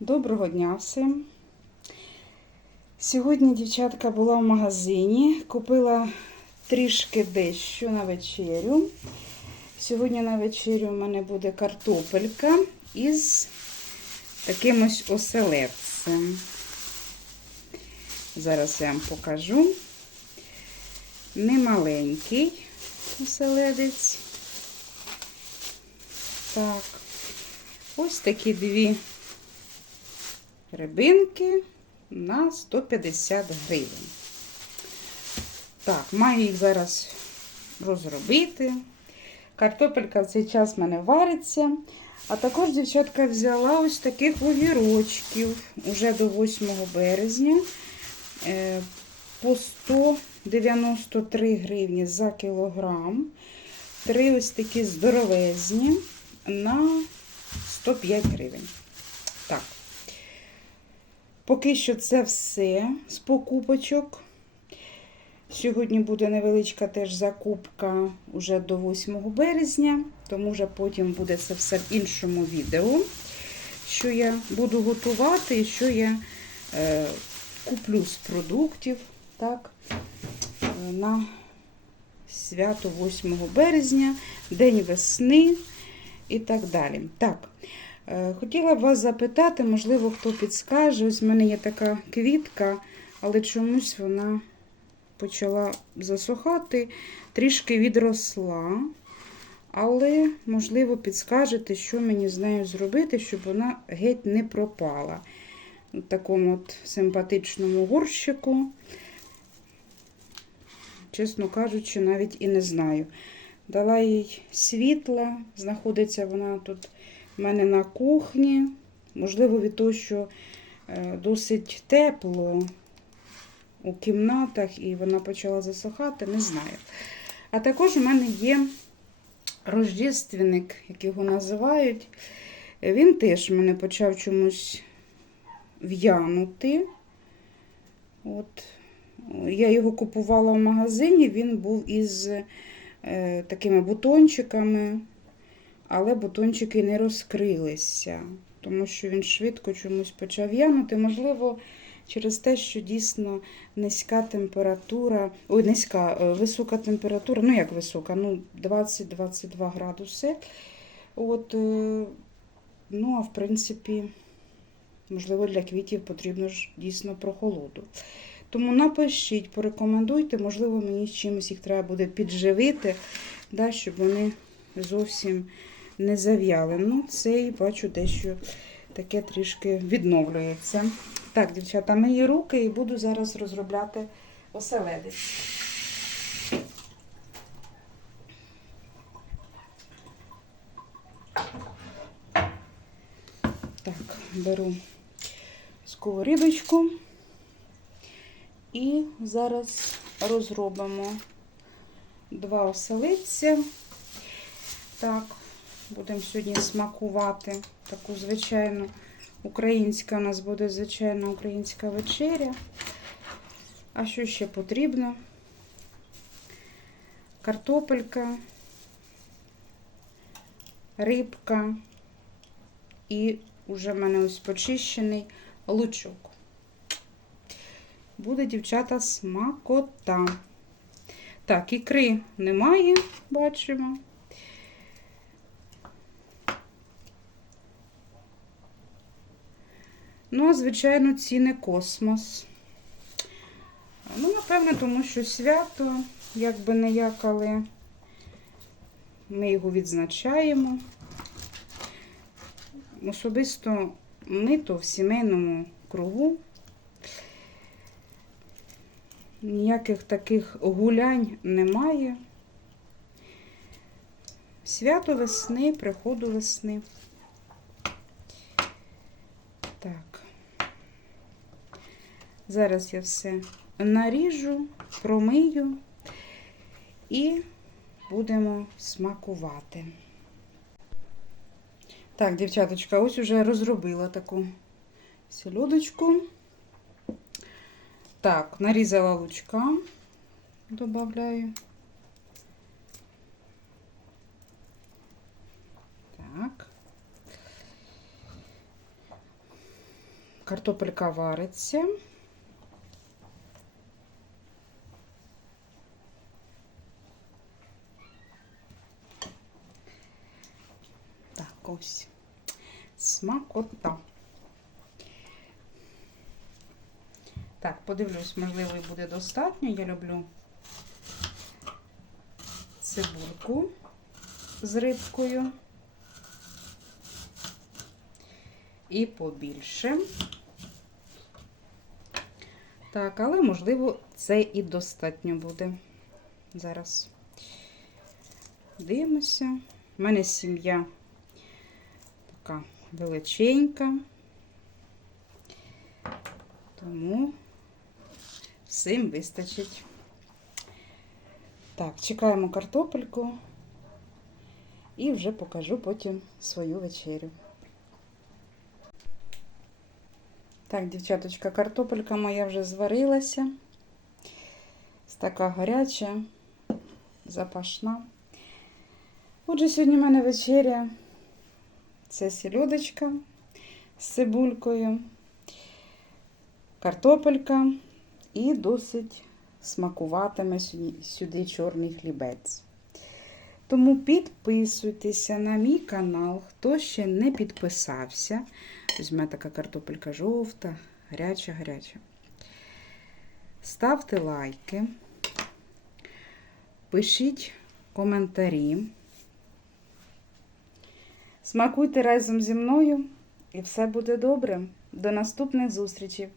Доброго дня всім. Сьогодні дівчатка була в магазині, купила трішки дещо на вечерю. Сьогодні на вечерю у мене буде картопелька із таким ось оселедцем. Зараз я вам покажу. Немаленький оселедець. Так, ось такі дві рибинки на 150 гривень. Так, маю їх зараз розробити. Картопелька в цей час в мене вариться. А також дівчатка взяла ось таких огірочків уже до 8 березня е, по 193 гривні за кілограм. Три ось такі здоровезні на 105 гривень. Поки що це все з покупочок. Сьогодні буде невеличка теж закупка уже до 8 березня, тому вже потім буде це все в іншому відео, що я буду готувати і що я е, куплю з продуктів так, на свято 8 березня, День весни і так далі. Так, хотіла б вас запитати, можливо, хто підскаже. Ось в мене є така квітка, але чомусь вона почала засухати, трішки відросла. Але, можливо, підскажете, що мені з нею зробити, щоб вона геть не пропала. У такому от симпатичному горщику. Чесно кажучи, навіть і не знаю. Дала їй світла, знаходиться вона тут в мене на кухні. Можливо, від того, що е, досить тепло у кімнатах і вона почала засухати, не знаю. А також у мене є рождественник, як його називають. Він теж мене почав чомусь в'янути. От. Я його купувала в магазині, він був із е, такими бутончиками, але бутончики не розкрилися, тому що він швидко чомусь почав в'янути. Можливо, через те, що дійсно низька температура, ой, низька, е, висока температура, ну як висока, ну 20-22 градуси. От, е, ну, а в принципі, можливо, для квітів потрібно ж дійсно прохолоду. Тому напишіть, порекомендуйте, можливо, мені з чимось їх треба буде підживити, да, щоб вони зовсім не зав'яли. Ну, цей, бачу, дещо таке трішки відновлюється. Так, дівчата, мої руки і буду зараз розробляти оселедець. Так, беру сковорідочку і зараз розробимо два оселедця. Так, будемо сьогодні смакувати таку звичайну українська у нас буде звичайна українська вечеря. А що ще потрібно? Картопелька, рибка і вже в мене ось почищений лучок. Буде, дівчата, смакота. Так, ікри немає, бачимо. Ну, а звичайно, ціни космос. Ну, напевно, тому що свято, як би не як, але ми його відзначаємо. Особисто ми то в сімейному кругу. Ніяких таких гулянь немає. Свято весни, приходу весни. Так. Зараз я все наріжу, промию і будемо смакувати. Так, дівчаточка, ось уже розробила таку селедочку. Так, нарізала лучка, додаю. Так. картопелька вариться. Так, ось. Смакота. Так, подивлюсь, можливо, і буде достатньо. Я люблю цибульку з рибкою. І побільше. Так, але, можливо, це і достатньо буде. Зараз дивимося. У мене сім'я така величенька. Тому всім вистачить. Так, чекаємо картопельку і вже покажу потім свою вечерю. Так, дівчаточка, картопелька моя вже зварилася. Така гаряча, запашна. Отже, сьогодні в мене вечеря. Це сільодочка з цибулькою, картопелька і досить смакуватиме сюди, чорний хлібець. Тому підписуйтеся на мій канал, хто ще не підписався. Ось в мене така картопелька жовта, гаряча-гаряча. Ставте лайки, пишіть коментарі. Смакуйте разом зі мною і все буде добре. До наступних зустрічей!